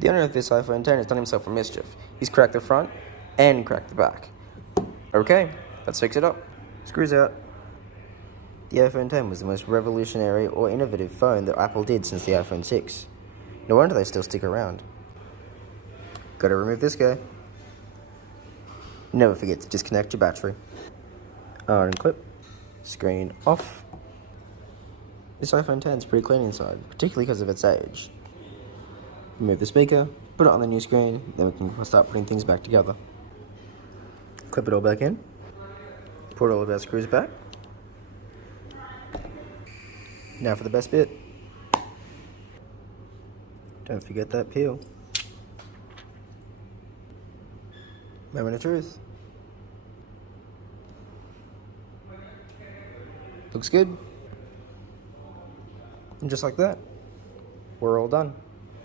The owner of this iPhone 10 has done himself a mischief. He's cracked the front and cracked the back. Okay, let's fix it up. Screws out. The iPhone 10 was the most revolutionary or innovative phone that Apple did since the iPhone 6. No wonder they still stick around. Gotta remove this guy. Never forget to disconnect your battery. Unclip. Screen off. This iPhone 10 is pretty clean inside, particularly because of its age. Remove the speaker, put it on the new screen, then we can start putting things back together. Clip it all back in. Put all of our screws back. Now for the best bit. Don't forget that peel. Moment of truth. Looks good. And just like that, we're all done.